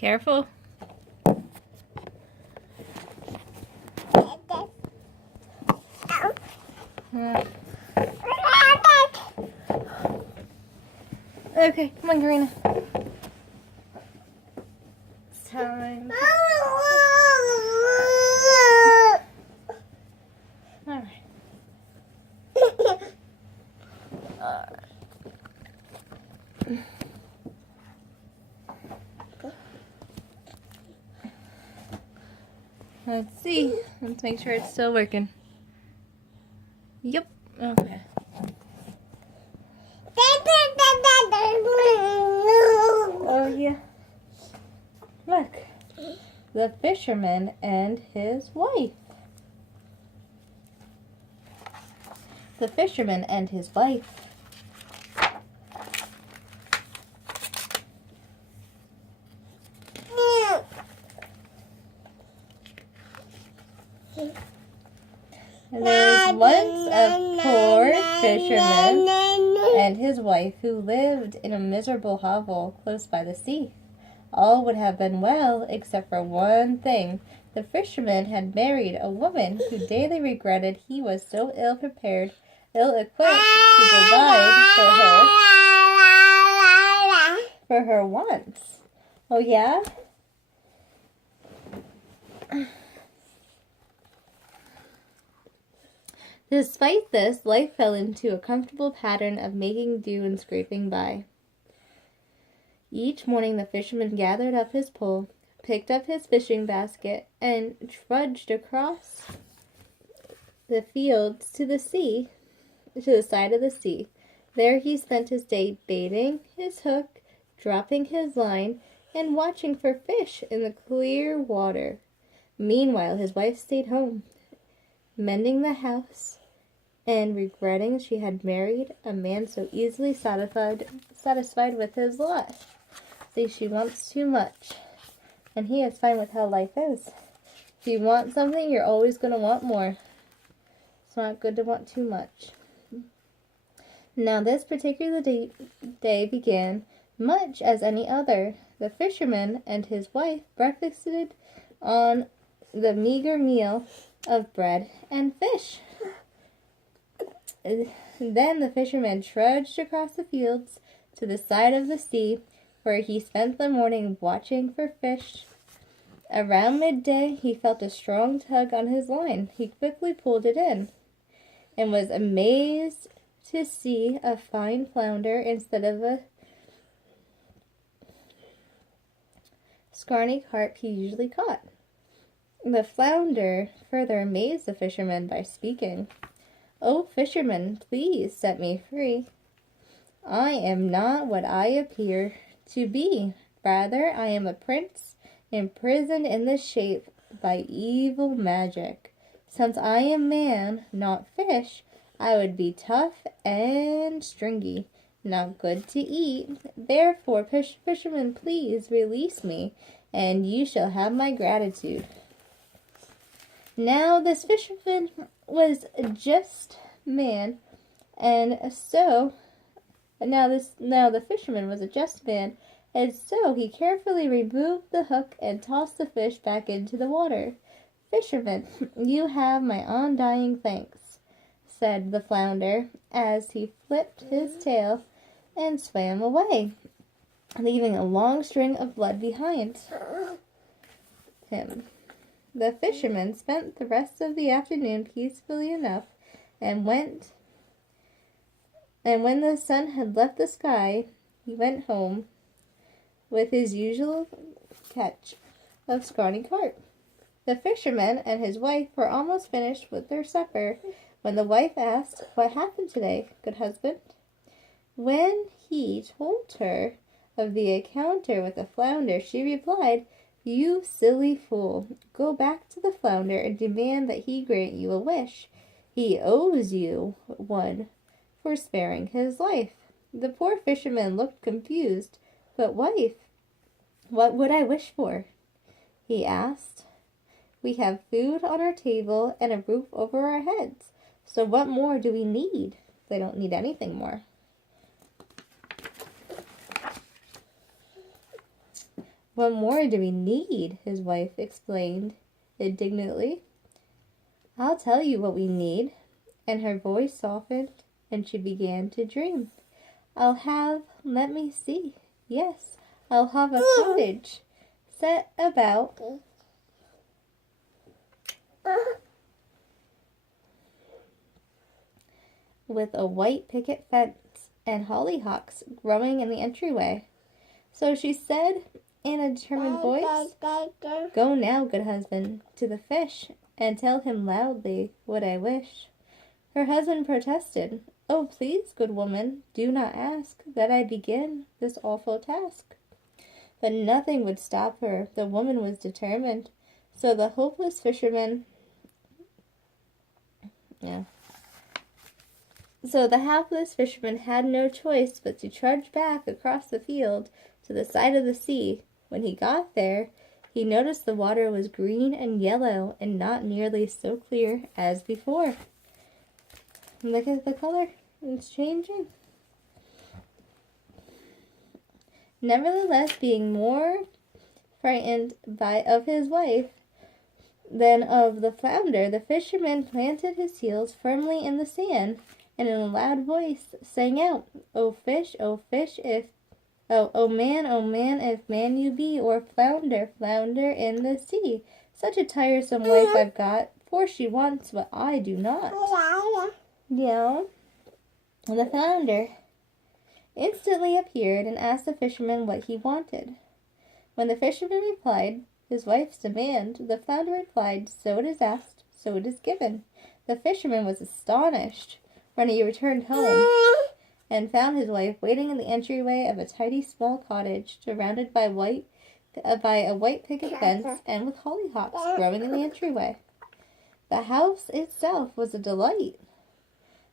Careful. Okay, come on, Karina. It's time. All right. Let's see. Let's make sure it's still working. Yep. Okay. Oh, yeah. Look. The fisherman and his wife. The fisherman and his wife. There was once a poor fisherman and his wife who lived in a miserable hovel close by the sea. All would have been well except for one thing. The fisherman had married a woman who daily regretted he was so ill-equipped to provide for her wants. Oh, yeah? Despite this, life fell into a comfortable pattern of making do and scraping by. Each morning the fisherman gathered up his pole, picked up his fishing basket, and trudged across the fields to the side of the sea. There he spent his day baiting his hook, dropping his line, and watching for fish in the clear water. Meanwhile, his wife stayed home, mending the house, and regretting she had married a man so easily satisfied with his lot. See, she wants too much, and he is fine with how life is. If you want something, you're always going to want more. It's not good to want too much. Now, this particular day began much as any other. The fisherman and his wife breakfasted on the meager meal of bread and fish. Then the fisherman trudged across the fields to the side of the sea, where he spent the morning watching for fish. Around midday, he felt a strong tug on his line. He quickly pulled it in, and was amazed to see a fine flounder instead of a scrawny carp he usually caught. The flounder further amazed the fisherman by speaking. "Oh, fisherman, please set me free. I am not what I appear to be. Rather, I am a prince imprisoned in the shape by evil magic. Since I am man, not fish, I would be tough and stringy, not good to eat. Therefore, fisherman, please release me, and you shall have my gratitude." Now this fisherman was a just man, and so the fisherman was a just man, and so he carefully removed the hook and tossed the fish back into the water. "Fisherman, you have my undying thanks," said the flounder, as he flipped his tail and swam away, leaving a long string of blood behind him. The fisherman spent the rest of the afternoon peacefully enough, and when the sun had left the sky, he went home with his usual catch of scrawny carp. The fisherman and his wife were almost finished with their supper when the wife asked, "What happened today, good husband?" When he told her of the encounter with the flounder, she replied, "You silly fool, go back to the flounder and demand that he grant you a wish. He owes you one for sparing his life." The poor fisherman looked confused. "But wife, what would I wish for?" he asked. "We have food on our table and a roof over our heads. So what more do we need?" They don't need anything more. What more do we need? His wife explained indignantly. I'll tell you what we need. And her voice softened, and she began to dream. Let me see. Yes, I'll have a cottage set about with a white picket fence and hollyhocks growing in the entryway. So she said in a determined voice, Go now, good husband, to the fish, and tell him loudly what I wish. Her husband protested, Oh, please, good woman, do not ask that I begin this awful task. But nothing would stop her. The woman was determined. So the hopeless fisherman... So the hapless fisherman had no choice but to trudge back across the field to the side of the sea. When he got there, he noticed the water was green and yellow and not nearly so clear as before. Look at the color. It's changing. Nevertheless, being more frightened of his wife than of the flounder, the fisherman planted his heels firmly in the sand, and in a loud voice sang out, O fish, oh man, if man you be, or flounder, flounder in the sea. Such a tiresome wife I've got, for she wants what I do not. Yeah. And the flounder instantly appeared and asked the fisherman what he wanted. When the fisherman replied his wife's demand, the flounder replied, So it is asked, so it is given. The fisherman was astonished when he returned home and found his wife waiting in the entryway of a tidy small cottage surrounded by a white picket fence and with hollyhocks growing in the entryway. The house itself was a delight.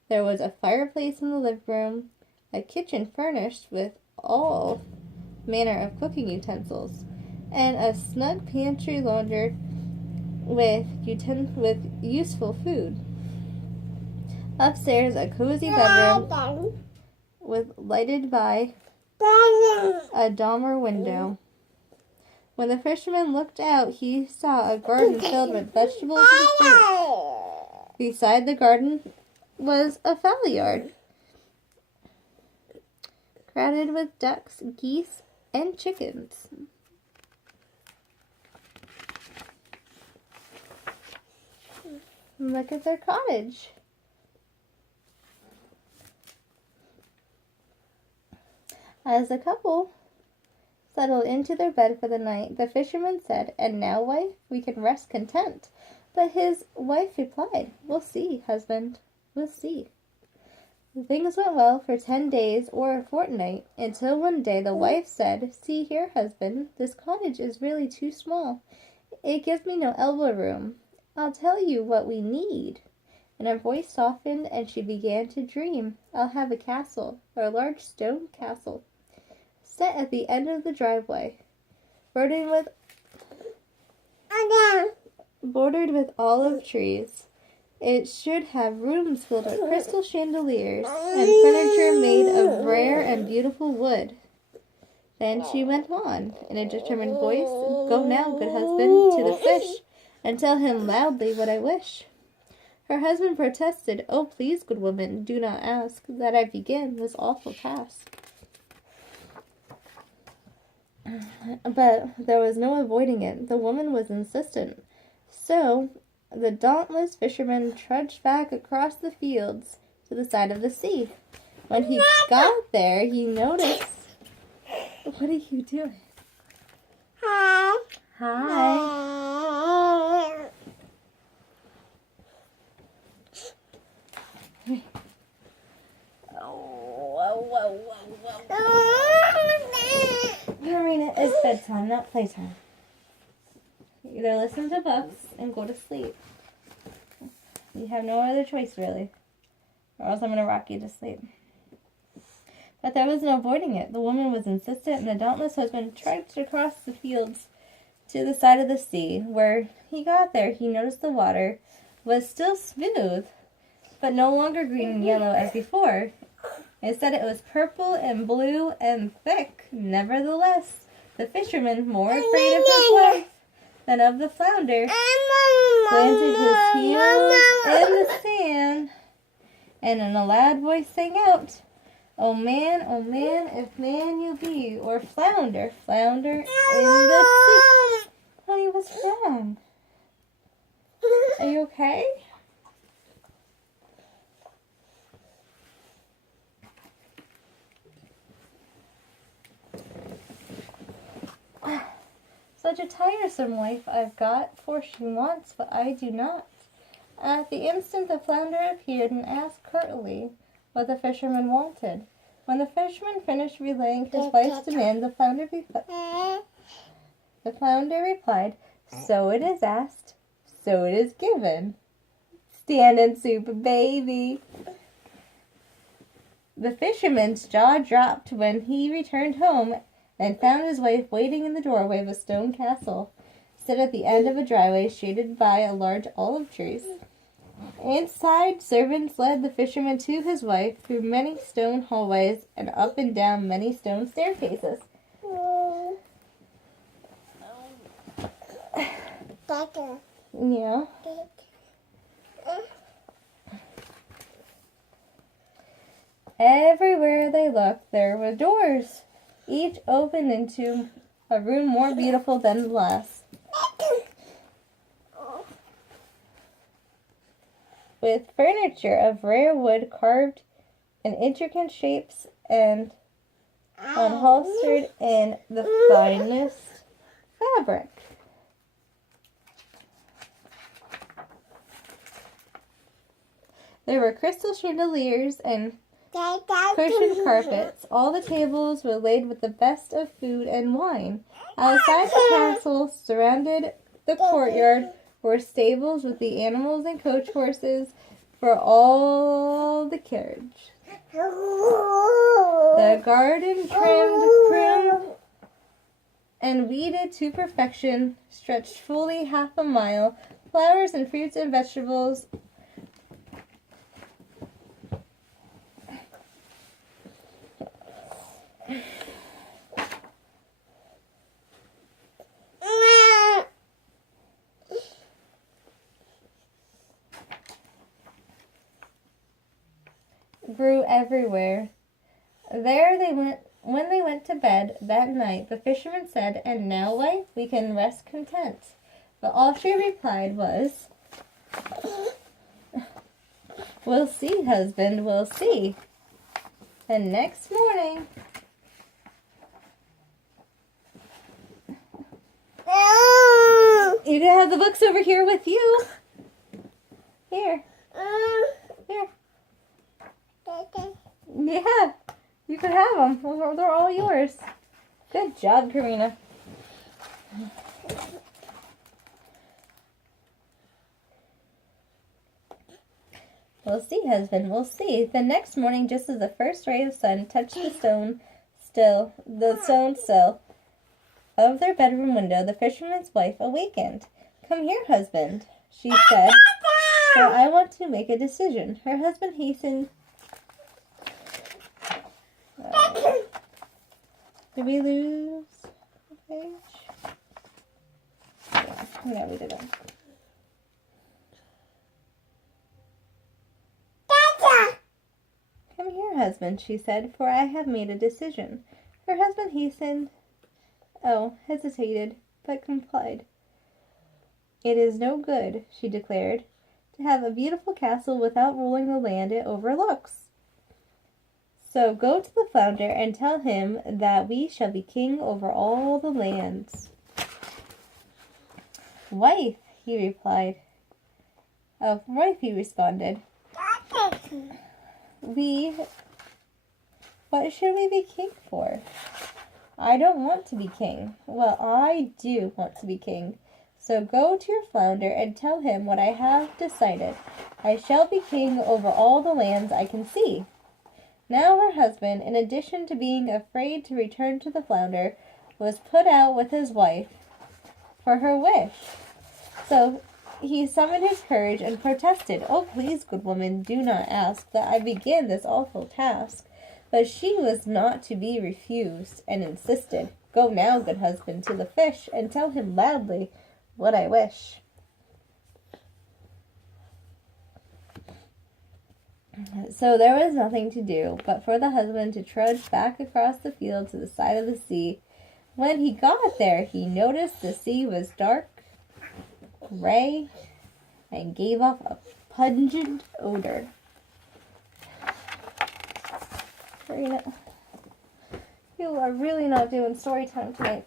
There was a fireplace in the living room, a kitchen furnished with all manner of cooking utensils, and a snug pantry laundered with useful food. Upstairs, a cozy bedroom lighted by a dormer window. When the fisherman looked out, he saw a garden filled with vegetables and fruit. Beside the garden was a fowl yard, crowded with ducks, geese, and chickens. Look at their cottage. As the couple settled into their bed for the night, the fisherman said, And now, wife, we can rest content. But his wife replied, We'll see, husband, we'll see. Things went well for 10 days or a fortnight, until one day the wife said, See here, husband, this cottage is really too small. It gives me no elbow room. I'll tell you what we need. And her voice softened, and she began to dream. I'll have a castle, or a large stone castle, set at the end of the driveway, bordered with olive trees. It should have rooms filled with crystal chandeliers and furniture made of rare and beautiful wood. Then she went on, in a determined voice, Go now, good husband, to the fish, and tell him loudly what I wish. Her husband protested, Oh, please, good woman, do not ask that I begin this awful task. But there was no avoiding it. The woman was insistent. So the dauntless fisherman trudged back across the fields to the side of the sea. When he got there, he noticed... What are you doing? Hi. Marina, it's bedtime, not playtime. Either listen to books and go to sleep. You have no other choice, really. Or else I'm going to rock you to sleep. But there was no avoiding it. The woman was insistent, and the dauntless husband trudged across the fields to the side of the sea. Where he got there, he noticed the water was still smooth, but no longer green and yellow as before. Instead, it was purple and blue and thick. Nevertheless, The fisherman, more afraid of his wife than of the flounder, planted his heels in the sand, and in a loud voice sang out, oh man, if man you be, or flounder, flounder in the sea." Honey, what's wrong? Are you okay? Such a tiresome wife I've got, for she wants what I do not. At the instant the flounder appeared and asked curtly what the fisherman wanted. When the fisherman finished relaying his wife's demand, the flounder replied, "So it is asked, so it is given. Stand and soup, baby." The fisherman's jaw dropped when he returned home and found his wife waiting in the doorway of a stone castle, set at the end of a driveway shaded by a large olive tree. Inside, servants led the fisherman to his wife through many stone hallways and up and down many stone staircases. Yeah. Everywhere they looked, there were doors, each opened into a room more beautiful than the last, with furniture of rare wood carved in intricate shapes and upholstered in the finest fabric. There were crystal chandeliers and cushioned carpets. All the tables were laid with the best of food and wine. Outside the castle, surrounded the courtyard, were stables with the animals and coach horses for all the carriage. The garden, trimmed, pruned, and weeded to perfection, stretched fully half a mile. Flowers and fruits and vegetables grew everywhere. There they went. When they went to bed that night, the fisherman said, "And now, wife, we can rest content." But all she replied was, "We'll see, husband, we'll see." And next morning, you can have the books over here with you. Here. Here. Yeah, you can have them. They're all yours. Good job, Karina. We'll see, husband, we'll see. The next morning, just as the first ray of sun touched the stone sill of their bedroom window, the fisherman's wife awakened. "Come here, husband," she said, "for I want to make a decision." Her husband hastened. Did we lose a page? Yeah, we did it. "Come here, husband," she said, "for I have made a decision." Her husband hesitated, but complied. "It is no good," she declared, "to have a beautiful castle without ruling the land it overlooks. So go to the flounder and tell him that we shall be king over all the lands." "Wife," he replied. "Wife," he responded. What should we be king for?" "I don't want to be king." "Well, I do want to be king. So go to your flounder and tell him what I have decided. I shall be king over all the lands I can see." Now her husband, in addition to being afraid to return to the flounder, was put out with his wife for her wish. So he summoned his courage and protested, "Oh, please, good woman, do not ask that I begin this awful task." But she was not to be refused and insisted, Go now, good husband, to the fish, and tell him loudly what I wish. So there was nothing to do but for the husband to trudge back across the field to the side of the sea. When he got there, he noticed the sea was dark, gray, and gave off a pungent odor. Karina, you are really not doing story time tonight.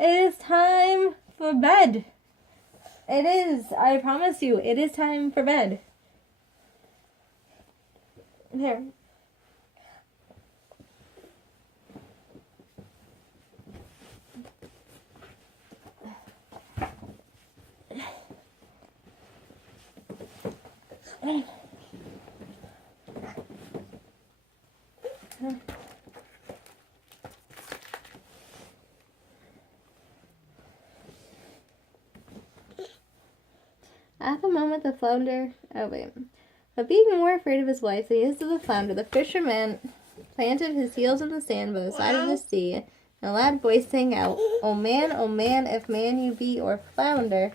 It is time for bed. It is. I promise you, it is time for bed. Here. At the moment the flounder... But being more afraid of his wife than he is of the flounder, the fisherman planted his heels in the sand by the side of the sea, and a loud voice sang out, oh man, if man you be, or flounder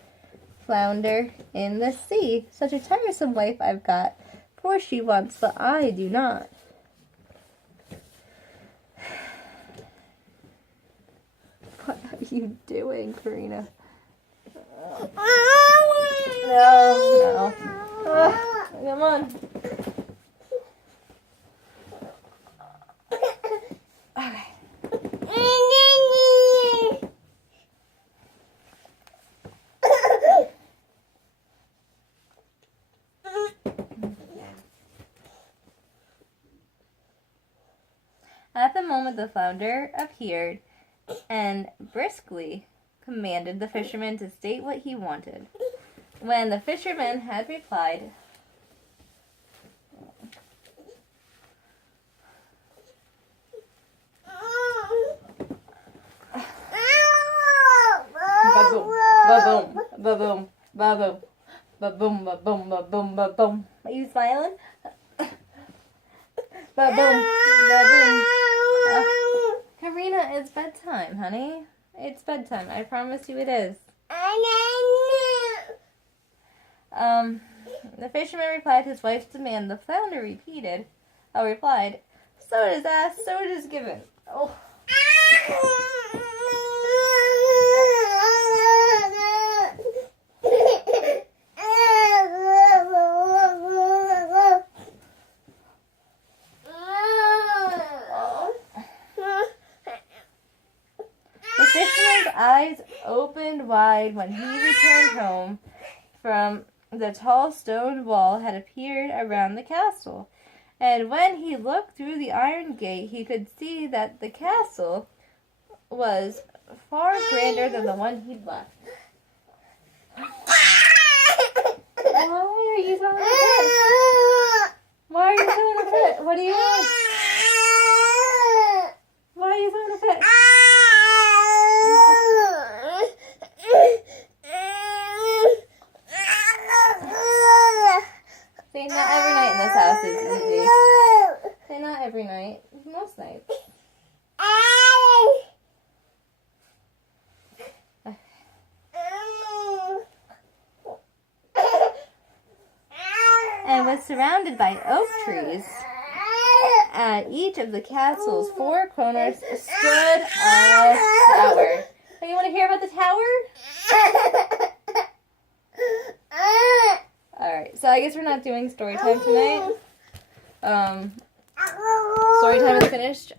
in the sea. Such a tiresome wife I've got. Poor she wants, but I do not. What are you doing, Karina? No. Come on. Okay. At the moment the flounder appeared and briskly commanded the fisherman to state what he wanted. When the fisherman had replied, ba-boom, ba-boom, ba-boom, ba-boom, ba-boom, ba-boom, ba-boom. Are you smiling? Ba-boom, ba-boom. Karina, it's bedtime, honey. It's bedtime. I promise you it is. The fisherman replied to his wife's demand. The flounder replied, so it is asked, so it is given. Oh. The fisherman's eyes opened wide when he returned home from the tall stone wall had appeared around the castle, and when he looked through the iron gate he could see that the castle was far grander than the one he'd left. Why are you throwing a fit? Why are you throwing a fit? What do you want? Why are you throwing a fit? See, not every night in this house is easy. See, not every night. Most nights. And was surrounded by oak trees. At each of the castle's four corners stood a tower. Oh, you want to hear about the tower? Alright, so I guess we're not doing story time tonight. Story time is finished.